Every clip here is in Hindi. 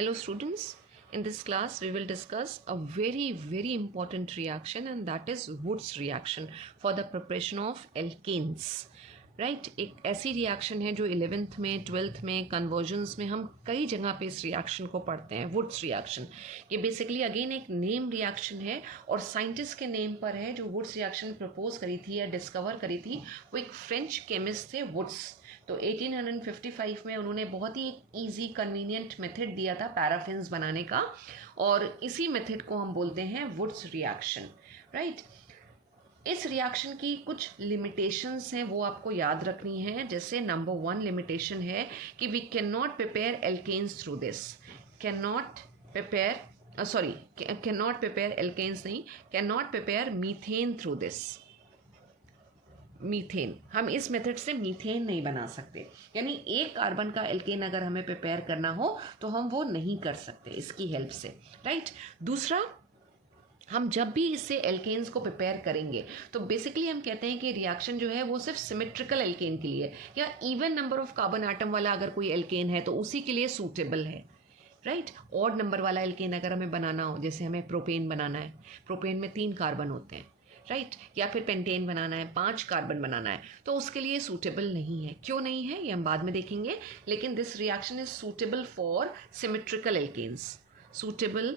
Hello students, in this class we will discuss a very important reaction, and that is Wood's reaction for the preparation of alkanes. Right एक ऐसी रिएक्शन है जो 11th में 12th में कन्वर्जन्स में हम कई जगह पे इस रिएक्शन को पढ़ते हैं, वुड्स रिएक्शन। ये बेसिकली अगेन एक नेम रिएक्शन है और साइंटिस्ट के नेम पर है। जो वुड्स रिएक्शन प्रपोज करी थी या डिस्कवर करी थी वो एक फ्रेंच केमिस्ट थे, वुड्स। तो 1855 में उन्होंने बहुत ही एक ईजी कन्वीनियंट मेथड दिया था पैराफिन्स बनाने का, और इसी मेथड को हम बोलते हैं वुड्स रिएक्शन, राइट। इस रिएक्शन की कुछ लिमिटेशंस हैं, वो आपको याद रखनी है। जैसे नंबर 1 लिमिटेशन है कि we can not prepare alkanes through this. Can not prepare alkanes नहीं, can not prepare methane through this. Methane, हम इस मेथड से मीथेन नहीं बना सकते, यानी एक कार्बन का एल्केन अगर हमें प्रिपेयर करना हो तो हम वो नहीं कर सकते इसकी हेल्प से, राइट। दूसरा, हम जब भी इससे एल्केन्स को प्रिपेयर करेंगे तो बेसिकली हम कहते हैं कि रिएक्शन जो है वो सिर्फ सिमेट्रिकल एल्केन के लिए या even number of carbon atom वाला अगर कोई एल्केन है तो उसी के लिए सूटेबल है, राइट। ऑड नंबर वाला एल्केन अगर हमें बनाना हो, जैसे हमें प्रोपेन बनाना है, प्रोपेन में 3 कार्बन होते हैं, राइट, या फिर पेंटेन बनाना है, 5 कार्बन बनाना है, तो उसके लिए सूटेबल नहीं है। क्यों नहीं है ये हम बाद में देखेंगे, लेकिन this reaction is suitable for symmetrical alkanes, suitable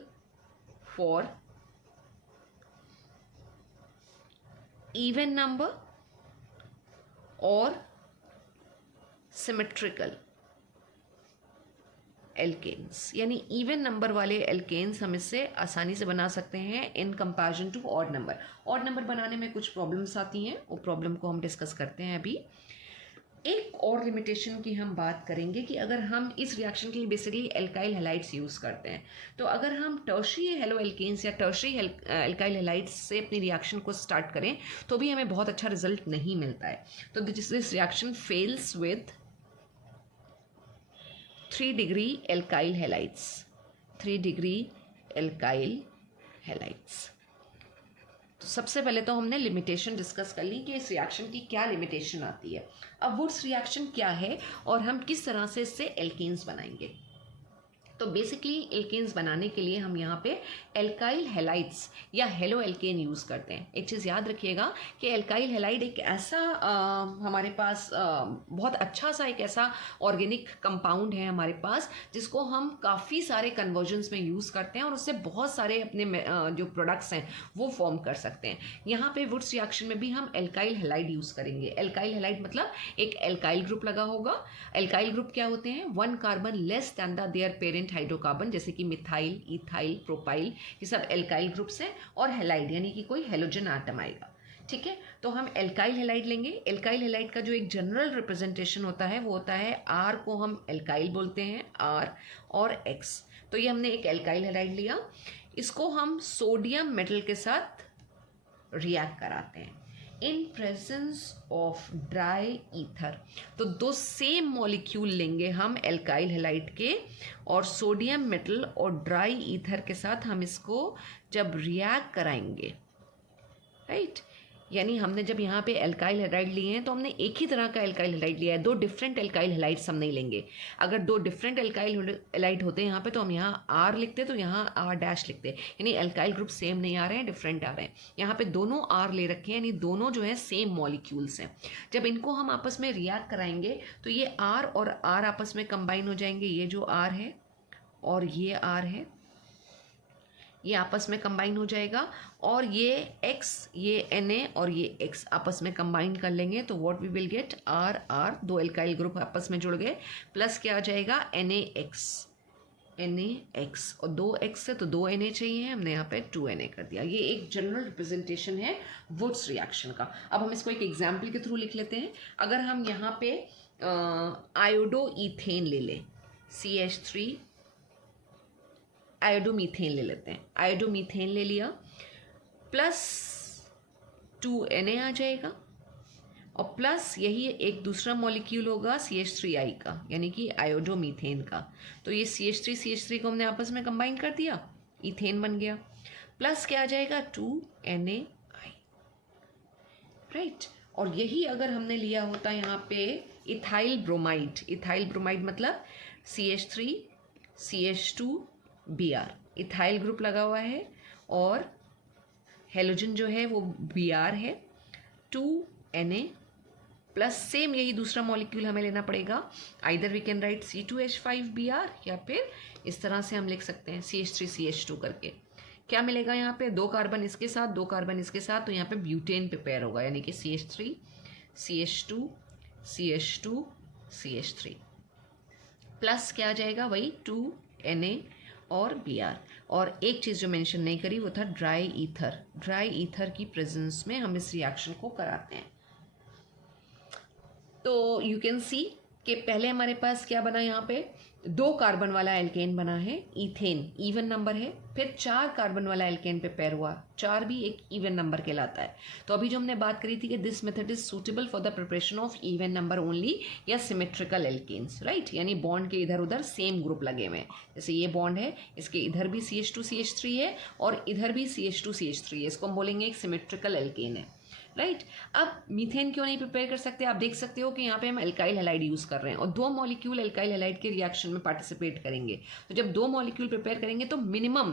for even number और symmetrical एल्केन्स। यानी इवन नंबर वाले एल्केन्स हम इससे आसानी से बना सकते हैं in comparison to odd number. Odd number बनाने में कुछ प्रॉब्लम्स आती हैं, वो प्रॉब्लम को हम डिस्कस करते हैं अभी। एक और लिमिटेशन की हम बात करेंगे कि अगर हम इस रिएक्शन के लिए बेसिकली एल्काइल हैलाइड्स यूज़ करते हैं, तो अगर हम टर्शरी हेलो एल्केन्स या टर्शरी एल्काइल हैलाइड्स से अपनी रिएक्शन को स्टार्ट करें तो भी हमें बहुत अच्छा रिजल्ट नहीं मिलता है। तो this reaction fails with 3 degree alkyl halides, 3 degree alkyl halides. तो सबसे पहले तो हमने लिमिटेशन डिस्कस कर ली कि इस रिएक्शन की क्या लिमिटेशन आती है। अब वुड्स रिएक्शन क्या है और हम किस तरह से इससे एल्केन्स बनाएंगे। तो बेसिकली एल्केन्स बनाने के लिए हम यहाँ पे एल्काइल हैलाइड्स या हेलो एल्केन यूज़ करते हैं। एक चीज़ याद रखिएगा कि एल्काइल हैलाइड एक ऐसा हमारे पास बहुत अच्छा सा एक ऐसा ऑर्गेनिक कंपाउंड है हमारे पास, जिसको हम काफ़ी सारे कन्वर्जन्स में यूज़ करते हैं और उससे बहुत सारे अपने जो प्रोडक्ट्स हैं वो फॉर्म कर सकते हैं। यहाँ पे वुड्स रिएक्शन में भी हम एल्काइल हैलाइड यूज़ करेंगे। एल्काइल हैलाइड मतलब एक एल्काइल ग्रुप लगा होगा। एल्काइल ग्रुप क्या होते हैं? 1 carbon less than the there parent hydrocarbon, जैसे कि मिथाइल, इथाइल, प्रोपाइल, ये सब एल्काइल ग्रुप्स हैं। और हैलाइड यानी कि कोई हेलोजन आटम आएगा, ठीक है। तो हम एल्काइल हैलाइड लेंगे। एल्काइल हैलाइड का जो एक जनरल रिप्रेजेंटेशन होता है वो होता है आर को हम एल्काइल बोलते हैं, आर और एक्स। तो ये हमने एक एल्काइल हैलाइड लिया, इसको हम सोडियम मेटल के साथ रिएक्ट कराते हैं in presence of dry ether. तो 2 सेम मॉलिक्यूल लेंगे हम एल्काइल हैलाइड के, और सोडियम मेटल और ड्राई ईथर के साथ हम इसको जब रिएक्ट कराएंगे, राइट। यानी हमने जब यहाँ पे एल्काइल हैलाइड लिए हैं तो हमने एक ही तरह का एल्काइल हैलाइड लिया है, 2 डिफरेंट एल्काइल हैलाइड्स हम नहीं लेंगे। अगर 2 डिफरेंट एल्काइल हैलाइड होते हैं यहाँ पे तो हम यहाँ आर लिखते, तो यहाँ आर डैश लिखते, यानी एल्काइल ग्रुप सेम नहीं आ रहे हैं, डिफरेंट आ रहे हैं। यहाँ पे दोनों आर ले रखे हैं, यानी दोनों जो है सेम मॉलिक्यूल्स हैं। जब इनको हम आपस में रिएक्ट कराएंगे तो ये आर और आर आपस में कंबाइन हो जाएंगे। ये जो आर है और ये आर है, ये आपस में कंबाइन हो जाएगा, और ये x, ये Na और ये x आपस में कंबाइन कर लेंगे। तो what we will get, R R, 2 alkyl group आपस में जुड़ गए, प्लस क्या आ जाएगा, NaX, NaX, और 2x से तो 2 Na चाहिए, हमने यहाँ पे 2 Na कर दिया। ये एक जनरल रिप्रेजेंटेशन है वुड्स रिएक्शन का। अब हम इसको एक एग्जाम्पल के थ्रू लिख लेते हैं। अगर हम यहाँ पे आयोडो ईथेन ले लें, CH3 आयोडोमीथेन ले लेते हैं। आयोडोमीथेन ले लिया, प्लस 2 Na आ जाएगा, और प्लस यही एक दूसरा मॉलिक्यूल होगा CH3I का, यानी कि आयोडोमीथेन का। तो ये CH3 को हमने आपस में कंबाइन कर दिया, इथेन बन गया, प्लस क्या आ जाएगा, 2 NaI, राइट। और यही अगर हमने लिया होता यहाँ पे इथाइल ब्रोमाइड, इथाइल ब्रोमाइड मतलब CH3 CH2Br, इथाइल ग्रुप लगा हुआ है और हेलोजन जो है वो Br है, 2Na प्लस सेम यही दूसरा मॉलिक्यूल हमें लेना पड़ेगा। Either we can write C2H5Br या फिर इस तरह से हम लिख सकते हैं CH3CH2 करके। क्या मिलेगा यहाँ पे, 2 कार्बन इसके साथ 2 कार्बन इसके साथ, तो यहाँ पे ब्यूटेन प्रिपेयर होगा, यानी कि CH3 CH2 CH2 CH3 plus क्या आ जाएगा, वही 2Na और Br। और एक चीज़ जो मेंशन नहीं करी वो था ड्राई ईथर। ड्राई ईथर की प्रेजेंस में हम इस रिएक्शन को कराते हैं। तो यू कैन सी कि पहले हमारे पास क्या बना, यहाँ पे 2 कार्बन वाला एल्केन बना है, इथेन इवन नंबर है। फिर 4 कार्बन वाला एल्केन प्रिपेयर हुआ, 4 भी एक इवन नंबर कहलाता है। तो अभी जो हमने बात करी थी कि this method is suitable for the preparation of even number only या सिमेट्रिकल एल्केन्स, राइट, यानी बॉन्ड के इधर उधर सेम ग्रुप लगे हुए हैं। जैसे ये बॉन्ड है, इसके इधर भी CH2CH3 है और इधर भी CH2CH3 है, इसको हम बोलेंगे एक सिमेट्रिकल एल्केन है, राइट। अब मीथेन क्यों नहीं प्रिपेयर कर सकते, आप देख सकते हो कि यहाँ पे हम एल्काइल हैलाइड यूज कर रहे हैं और 2 मॉलिक्यूल एल्काइल हैलाइड के रिएक्शन में पार्टिसिपेट करेंगे। तो जब 2 मॉलिक्यूल प्रिपेयर करेंगे तो मिनिमम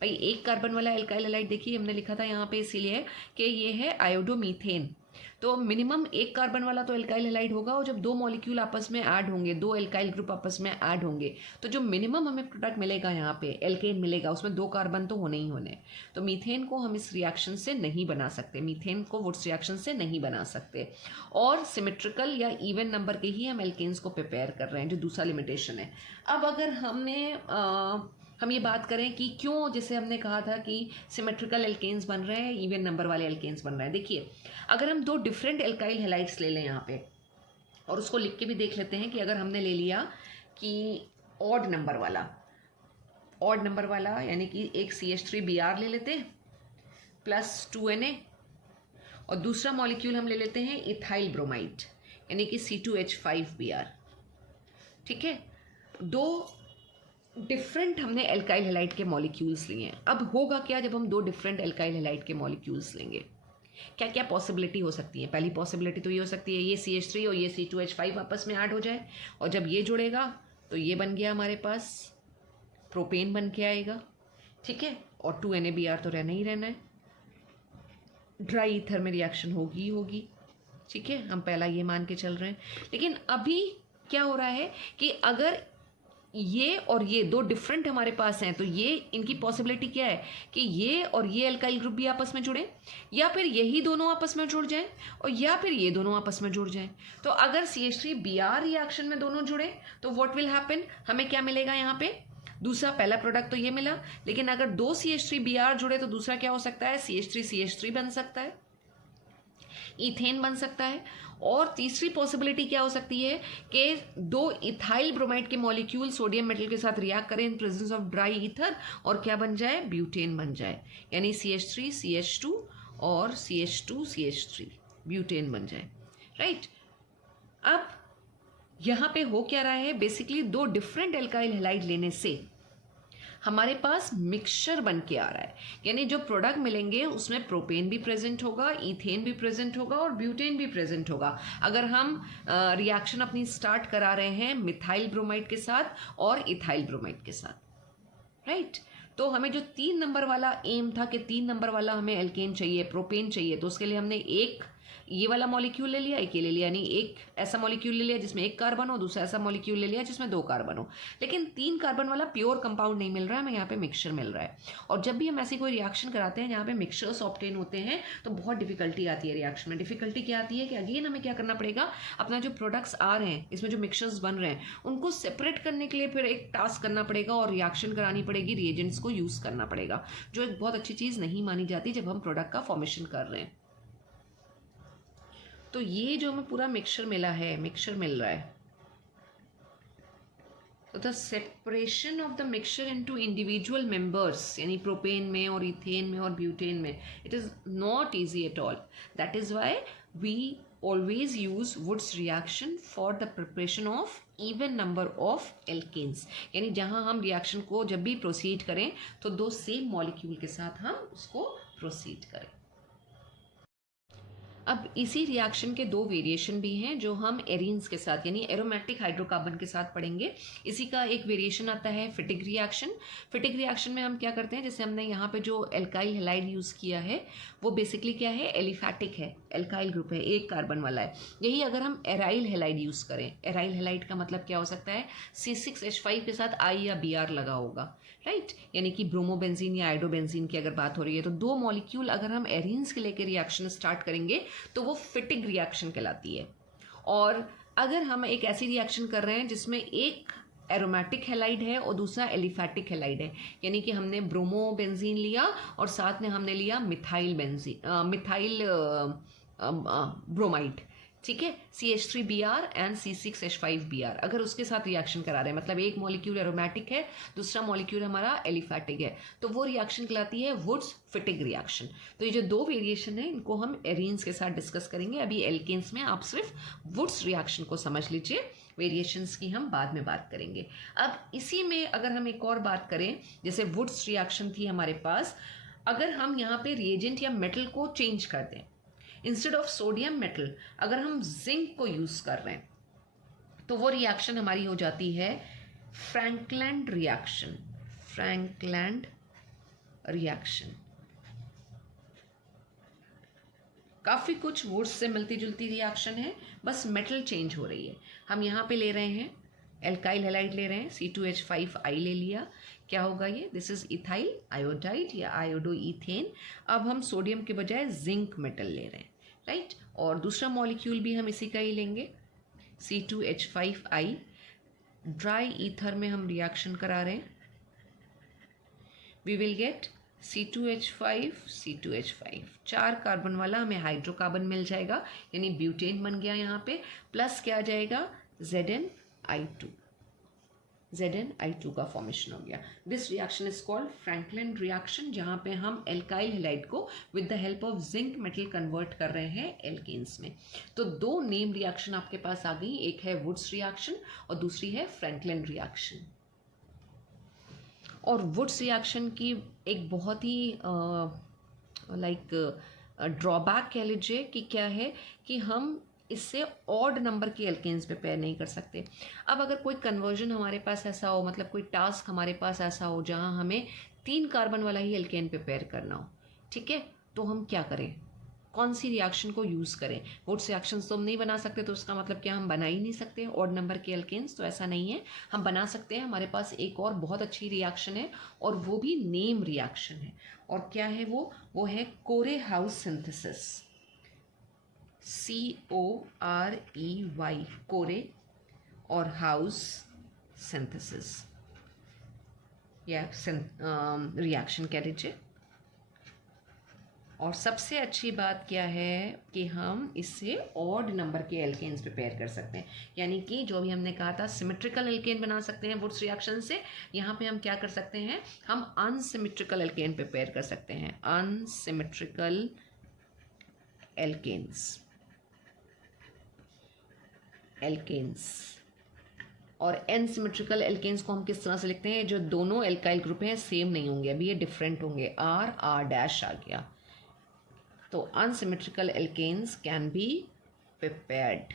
भाई 1 कार्बन वाला एल्काइल हैलाइड, देखिए हमने लिखा था यहाँ पे इसीलिए कि ये है आयोडोमीथेन, तो मिनिमम 1 कार्बन वाला तो एल्काइल हैलाइड होगा। और जब 2 मॉलिक्यूल आपस में ऐड होंगे, 2 एल्काइल ग्रुप आपस में ऐड होंगे, तो जो मिनिमम हमें प्रोडक्ट मिलेगा यहाँ पे एल्केन मिलेगा, उसमें 2 कार्बन तो होने ही होने। तो मीथेन को हम इस रिएक्शन से नहीं बना सकते, मीथेन को वुड्स रिएक्शन से नहीं बना सकते। और सिमेट्रिकल या इवन नंबर के ही हम एल्केन्स को प्रिपेयर कर रहे हैं, जो दूसरा लिमिटेशन है। अब अगर हम ये बात करें कि क्यों, जैसे हमने कहा था कि सिमेट्रिकल एल्केन्स बन रहे हैं, इवन नंबर वाले एल्केन्स बन रहे हैं। देखिए अगर हम 2 डिफरेंट एल्काइल हैलाइड्स ले लें यहाँ पे और उसको लिख के भी देख लेते हैं कि अगर हमने ले लिया कि ऑड नंबर वाला यानी कि एक CH3Br ले लेते हैं प्लस 2Na और दूसरा मॉलिक्यूल हम ले लेते हैं इथाइल ब्रोमाइड यानी कि C2H5Br, ठीक है। 2 डिफरेंट हमने एल्काइल हैलाइड के मॉलिक्यूल्स लिए हैं। अब होगा क्या जब हम 2 डिफरेंट एल्काइल हैलाइड के मॉलिक्यूल्स लेंगे, क्या क्या पॉसिबिलिटी हो सकती है। पहली पॉसिबिलिटी तो ये हो सकती है ये CH3 और ये C2H5 आपस में ऐड हो जाए और जब ये जुड़ेगा तो ये बन गया हमारे पास प्रोपेन बन के आएगा, ठीक है। और 2NaBr तो रहना ही रहना है, ड्राई ईथर में रिएक्शन होगी ही होगी, ठीक है। हम पहला ये मान के चल रहे हैं। लेकिन अभी क्या हो रहा है कि अगर ये और ये 2 डिफरेंट हमारे पास हैं तो ये इनकी पॉसिबिलिटी क्या है कि ये और ये एल्काइल ग्रुप भी आपस में जुड़े, या फिर यही दोनों आपस में जुड़ जाएं और या फिर ये दोनों आपस में जुड़ जाएं। तो अगर CH3Br रिएक्शन में दोनों जुड़े तो व्हाट विल हैपन, हमें क्या मिलेगा यहाँ पे, दूसरा पहला प्रोडक्ट तो ये मिला। लेकिन अगर 2 CH3Br जुड़े तो दूसरा क्या हो सकता है, CH3CH3 बन सकता है, इथेन बन सकता है। और तीसरी पॉसिबिलिटी क्या हो सकती है कि 2 इथाइल ब्रोमाइड के मॉलिक्यूल सोडियम मेटल के साथ रिएक्ट करें in presence of dry ether और क्या बन जाए, ब्यूटेन बन जाए, यानी CH3CH2 और CH2CH3 ब्यूटेन बन जाए, राइट। अब यहां पे हो क्या रहा है, बेसिकली 2 डिफरेंट एल्काइल हैलाइड लेने से हमारे पास मिक्सचर बन के आ रहा है, यानी जो प्रोडक्ट मिलेंगे उसमें प्रोपेन भी प्रेजेंट होगा, इथेन भी प्रेजेंट होगा और ब्यूटेन भी प्रेजेंट होगा। अगर हम रिएक्शन अपनी स्टार्ट करा रहे हैं मिथाइल ब्रोमाइड के साथ और इथाइल ब्रोमाइड के साथ, राइट। तो हमें जो 3 नंबर वाला एम था कि 3 नंबर वाला हमें एल्केन चाहिए, प्रोपेन चाहिए, तो उसके लिए हमने एक ये वाला मॉलिक्यूल ले लिया, एक ये ले लिया, यानी एक ऐसा मॉलिक्यूल ले लिया जिसमें 1 कार्बन हो, दूसरा ऐसा मॉलिक्यूल ले लिया जिसमें 2 कार्बन हो। लेकिन 3 कार्बन वाला प्योर कंपाउंड नहीं मिल रहा है, हमें यहाँ पे मिक्सचर मिल रहा है। और जब भी हम ऐसी कोई रिएक्शन कराते हैं जहाँ पे मिक्सचर्स ऑब्टेन होते हैं तो बहुत डिफिकल्टी आती है रिएक्शन में। डिफिकल्टी क्या आती है कि अगेन हमें क्या करना पड़ेगा, अपना जो प्रोडक्ट्स आ रहे हैं इसमें जो मिक्सचर्स बन रहे हैं उनको सेपरेट करने के लिए फिर एक टास्क करना पड़ेगा और रिएक्शन करानी पड़ेगी, रिएजेंट्स को यूज करना पड़ेगा, जो एक बहुत अच्छी चीज नहीं मानी जाती जब हम प्रोडक्ट का फॉर्मेशन कर रहे हैं। तो ये जो हमें पूरा मिक्सचर मिल रहा है, तो the separation of the mixture into individual members यानी प्रोपेन में और इथेन में और ब्यूटेन में, it is not easy at all. That is why we always use Wurtz reaction for the preparation of even number of alkanes, यानी जहां हम रिएक्शन को जब भी प्रोसीड करें तो 2 सेम मॉलिक्यूल के साथ हम उसको प्रोसीड करें। अब इसी रिएक्शन के दो वेरिएशन भी हैं जो हम एरीन्स के साथ यानी एरोमेटिक हाइड्रोकार्बन के साथ पढ़ेंगे। इसी का एक वेरिएशन आता है फिटिक रिएक्शन। फिटिक रिएक्शन में हम क्या करते हैं, जैसे हमने यहाँ पे जो एल्काइल हेलाइड यूज़ किया है वो बेसिकली क्या है, एलिफैटिक है, एल्काइल ग्रुप है, एक कार्बन वाला है। यही अगर हम एराइल हेलाइड यूज़ करें, एराइल हेलाइड का मतलब क्या हो सकता है, C6H5 के साथ I या Br लगा होगा, राइट, यानी कि ब्रोमोबेंजीन या आइडोबेंजीन की अगर बात हो रही है तो दो मॉलिक्यूल अगर हम एरीन्स के लेकर रिएक्शन स्टार्ट करेंगे तो वो फिटिक रिएक्शन कहलाती है। और अगर हम एक ऐसी रिएक्शन कर रहे हैं जिसमें एक एरोमेटिक हेलाइड है और दूसरा एलिफैटिक हेलाइड है, यानी कि हमने ब्रोमोबेंजीन लिया और साथ में हमने लिया मिथाइल ब्रोमाइड, ठीक है, CH3Br एंड C6H5Br, अगर उसके साथ रिएक्शन करा रहे हैं, मतलब एक मॉलिक्यूल एरोमेटिक है, दूसरा मॉलिक्यूल हमारा एलिफैटिक है, तो वो रिएक्शन कहलाती है वुड्स फिटिक रिएक्शन। तो ये जो दो वेरिएशन है इनको हम एरीन्स के साथ डिस्कस करेंगे। अभी एल्केन्स में आप सिर्फ वुड्स रिएक्शन को समझ लीजिए, वेरिएशंस की हम बाद में बात करेंगे। अब इसी में अगर हम एक और बात करें, जैसे वुड्स रिएक्शन थी हमारे पास, अगर हम यहाँ पे रिएजेंट या मेटल को चेंज कर दें, इंस्टेड ऑफ सोडियम मेटल अगर हम जिंक को यूज कर रहे हैं तो वो रिएक्शन हमारी हो जाती है फ्रैंकलैंड रिएक्शन। फ्रैंकलैंड रिएक्शन काफी कुछ वुड्स से मिलती जुलती रिएक्शन है, बस मेटल चेंज हो रही है। हम यहाँ पे ले रहे हैं एल्काइल हेलाइड ले रहे हैं, C2H5I ले लिया, क्या होगा ये, दिस इज इथाइल आयोडाइड या आयोडो इथेन। अब हम सोडियम के बजाय जिंक मेटल ले रहे हैं, राइट, और दूसरा मॉलिक्यूल भी हम इसी का ही लेंगे, C2H5I, ड्राई ईथर में हम रिएक्शन करा रहे हैं, we will gate C2H5 C2H5, 4 carbon वाला हमें हाइड्रोकार्बन मिल जाएगा, यानी ब्यूटेन बन गया यहाँ पे, प्लस क्या आ जाएगा, ZnI2, ZnI2 का फॉर्मेशन हो गया। This reaction is called Franklin reaction, जहां पे हम एल्काइल हेलाइड को with the help of zinc metal convert कर रहे हैं एल्केन्स में। तो दो नेम रिएक्शन आपके पास आ गई, एक है वुड्स रिएक्शन और दूसरी है फ्रैंकलिन रिएक्शन। और वुड्स रिएक्शन की एक बहुत ही ड्रॉबैक कह लीजिए कि क्या है कि हम इससे ऑड नंबर के एल्केन्स प्रिपेयर नहीं कर सकते। अब अगर कोई कन्वर्जन हमारे पास ऐसा हो, मतलब कोई टास्क हमारे पास ऐसा हो जहां हमें 3 कार्बन वाला ही एल्केन प्रिपेयर करना हो, ठीक है, तो हम क्या करें, कौन सी रिएक्शन को यूज़ करें। वुड्स रिएक्शंस तो हम नहीं बना सकते, तो उसका मतलब क्या हम बना ही नहीं सकते ऑड नंबर के एल्केन्स, तो ऐसा नहीं है, हम बना सकते हैं। हमारे पास एक और बहुत अच्छी रिएक्शन है और वो भी नेम रिएक्शन है, और क्या है वो है कोरे हाउस सिंथेसिस, COREY, कोरे और हाउस सिंथेसिस या रिएक्शन कह लीजिए। और सबसे अच्छी बात क्या है कि हम इससे ऑड नंबर के एल्केन्स प्रिपेयर कर सकते हैं, यानी कि जो भी हमने कहा था सिमेट्रिकल एल्केन बना सकते हैं वुड्स रिएक्शन से, यहाँ पे हम क्या कर सकते हैं, हम अनसिमेट्रिकल एल्केन प्रिपेयर कर सकते हैं, अनसिमेट्रिकल एल्केन्स। और एन सिमेट्रिकल एल्केन्स को हम किस तरह से लिखते हैं, जो दोनों एल्काइल ग्रुप हैं सेम नहीं होंगे, अभी ये डिफरेंट होंगे, R आ गया। तो unsymmetrical alkanes can be prepared.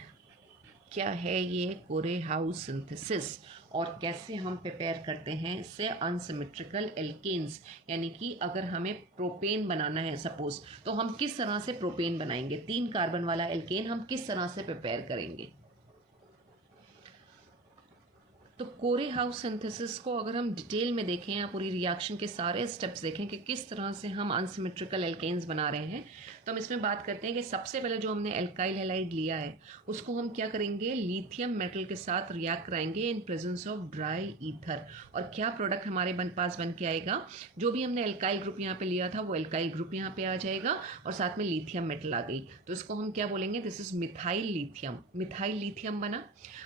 क्या है ये कोरे हाउस सिंथेसिस और कैसे हम प्रिपेयर करते हैं इससे अनसिमेट्रिकल एल्केन्स, यानी कि अगर हमें प्रोपेन बनाना है सपोज, तो हम किस तरह से प्रोपेन बनाएंगे, 3 कार्बन वाला एल्केन हम किस तरह से प्रिपेयर करेंगे। तो कोरे हाउस सिंथेसिस को अगर हम डिटेल में देखें या पूरी रिएक्शन के सारे स्टेप्स देखें कि किस तरह से हम अनसिमेट्रिकल एल्केन्स बना रहे हैं, तो हम इसमें बात करते हैं कि सबसे पहले जो हमने एल्काइल हेलाइड लिया है उसको हम क्या करेंगे, लिथियम मेटल के साथ रिएक्ट कराएंगे in presence of dry ether. और क्या प्रोडक्ट हमारे पास बन के आएगा, जो भी हमने एल्काइल ग्रुप यहाँ पे लिया था वो एल्काइल ग्रुप यहाँ पे आ जाएगा और साथ में लिथियम मेटल आ गई, तो इसको हम क्या बोलेंगे, this is methyl lithium. Methyl lithium बना।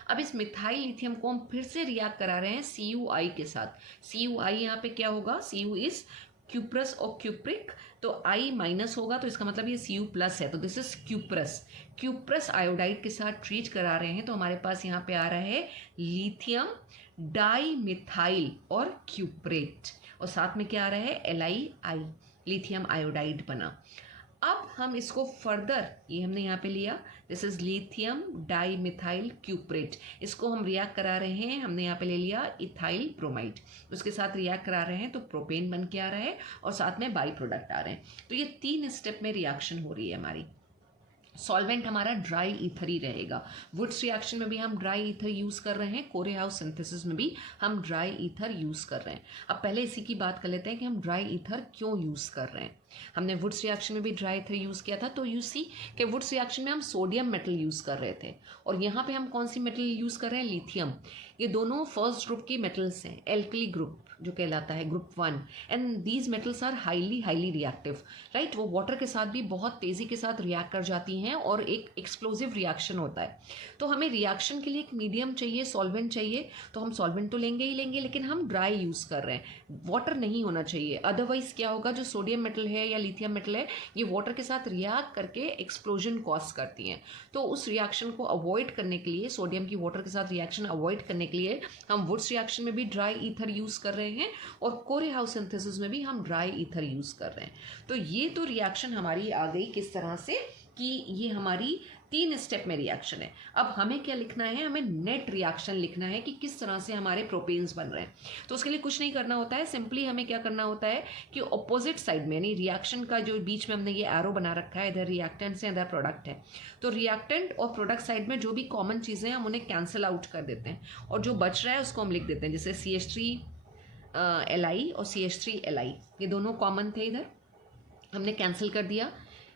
अब इस मिथाइल लिथियम को हम फिर से रिएक्ट करा रहे हैं CuI के साथ। CuI यहाँ पे क्या होगा, Cu इज क्यूप्रस और क्यूप्रिक, तो I माइनस होगा तो इसका मतलब ये Cu प्लस है, तो दिस इज क्यूप्रस आयोडाइड के साथ ट्रीट करा रहे हैं, तो हमारे पास यहाँ पे आ रहा है लिथियम डाई मिथाइल और क्यूप्रेट, और साथ में क्या आ रहा है LiI, लिथियम आयोडाइड बना। अब हम इसको फर्दर, ये हमने यहाँ पे लिया, this is lithium dimethyl cuprate, इसको हम रिएक्ट करा रहे हैं, हमने यहाँ पे ले लिया इथाइल ब्रोमाइड, उसके साथ रिएक्ट करा रहे हैं तो प्रोपेन बन के आ रहा है और साथ में बाई प्रोडक्ट आ रहे हैं। तो ये 3 स्टेप में रिएक्शन हो रही है हमारी। सॉल्वेंट हमारा ड्राई ईथर ही रहेगा। वुड्स रिएक्शन में भी हम ड्राई ईथर यूज कर रहे हैं, कोरेहाउस सिंथेसिस में भी हम ड्राई ईथर यूज कर रहे हैं। अब पहले इसी की बात कर लेते हैं कि हम ड्राई ईथर क्यों यूज कर रहे हैं। हमने वुड्स रिएक्शन में भी ड्राई ईथर यूज किया था, तो यू सी कि वुड्स रिएक्शन में हम सोडियम मेटल यूज कर रहे थे और यहाँ पे हम कौन सी मेटल यूज कर रहे हैं, लिथियम। ये दोनों फर्स्ट ग्रुप की मेटल्स हैं, एल्कली ग्रुप जो कहलाता है group 1, and these metals are highly reactive, right. वो वाटर के साथ भी बहुत तेजी के साथ रिएक्ट कर जाती हैं और एक एक्सप्लोजिव रिएक्शन होता है। तो हमें रिएक्शन के लिए एक मीडियम चाहिए, सॉल्वेंट चाहिए, तो हम सॉल्वेंट तो लेंगे ही लेंगे, लेकिन हम ड्राई यूज कर रहे हैं, वाटर नहीं होना चाहिए। अदरवाइज क्या होगा, जो सोडियम मेटल है या लिथियम मेटल है, ये वाटर के साथ रिएक्ट करके एक्सप्लोजन कॉज करती हैं। तो उस रिएक्शन को अवॉइड करने के लिए, सोडियम की वाटर के साथ रिएक्शन अवॉइड करने के लिए हम वुड्स रिएक्शन में भी ड्राई ईथर यूज कर रहे हैं और कोरेहाउस सिंथेसिस में भी हम ड्राई ईथर यूज कर रहे हैं। तो ये तो रिएक्शन हमारी आ गई किस तरह से कि ये हमारी 3 स्टेप में रिएक्शन है। अब हमें क्या लिखना है, हमें नेट रिएक्शन लिखना है कि किस तरह से हमारे प्रोपेन्स बन रहे हैं। तो उसके लिए कुछ नहीं करना होता है, सिंपली हमें क्या करना होता है कि ऑपोजिट साइड में, यानी रिएक्शन का जो बीच में हमने ये एरो बना रखा है, इधर रिएक्टेंट है इधर प्रोडक्ट है, तो रिएक्टेंट और प्रोडक्ट साइड में जो भी कॉमन चीज़ें हैं हम उन्हें कैंसिल आउट कर देते हैं और जो बच रहा है उसको हम लिख देते हैं, जैसे CH3 Li और CH3 Li, ये दोनों कॉमन थे, इधर हमने कैंसिल कर दिया।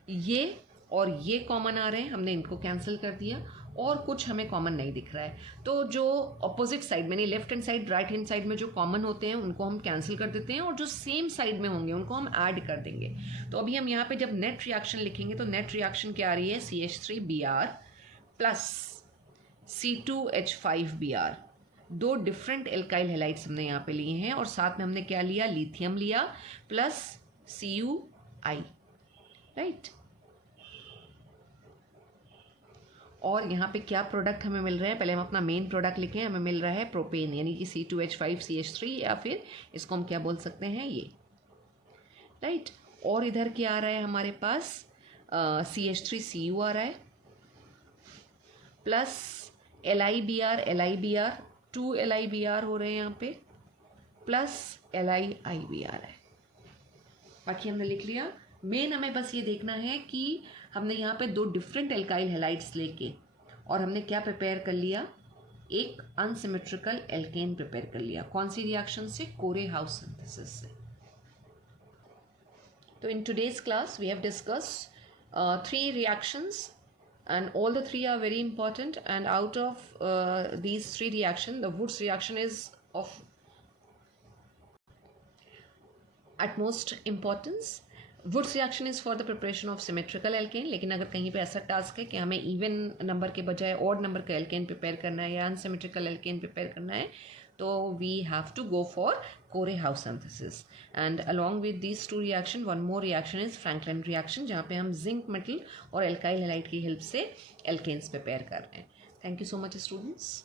ये और ये कॉमन आ रहे हैं, हमने इनको कैंसिल कर दिया और कुछ हमें कॉमन नहीं दिख रहा है। तो जो अपोजिट साइड में, नहीं left hand side right hand side में जो कॉमन होते हैं उनको हम कैंसिल कर देते हैं और जो सेम साइड में होंगे उनको हम ऐड कर देंगे। तो अभी हम यहाँ पे जब नेट रिएक्शन लिखेंगे तो नेट रिएक्शन क्या आ रही है, CH3Br plus C2H5Br, 2 different alkyl halides हमने यहाँ पे लिए हैं और साथ में हमने क्या लिया, लिथियम लिया प्लस CuI, राइट। और यहाँ पे क्या प्रोडक्ट हमें मिल रहे हैं, पहले हम अपना मेन प्रोडक्ट लिखें, हमें मिल रहा है प्रोपेन, यानी कि C2H5CH3 या फिर इसको हम क्या बोल सकते हैं, ये, राइट। और इधर क्या आ रहा है हमारे पास, CH3Cu आ रहा है प्लस LiBr 2 LiBr हो रहे हैं यहाँ पे प्लस LiI आ रहा है। बाकी हमने लिख लिया। मेन हमें बस ये देखना है कि हमने यहाँ पे 2 डिफरेंट एल्काइल हैलाइड्स लेके और हमने क्या प्रिपेयर कर लिया, एक अनसिमेट्रिकल एल्केन प्रिपेयर कर लिया। कौन सी रिएक्शन से, कोरेहाउस सिंथेसिस से। तो in today's class we have discussed 3 reactions and all the 3 are very important, and out of these 3 reaction, the Woods reaction is of utmost importance. Woods reaction is for the preparation of symmetrical alkane, लेकिन अगर कहीं पे ऐसा टास्क है कि हमें इवन नंबर के बजाय ऑड नंबर का एल्केन प्रिपेयर करना है या अनसिमेट्रिकल एल्केन प्रिपेयर करना है, तो we have to go for Corey House synthesis. And along with these 2 reaction, one more reaction is Franklin reaction, जहाँ पे हम जिंक मेटल और एल्काइल हैलाइड की हेल्प से एल्केन्स प्रिपेयर कर रहे हैं। Thank you so much students.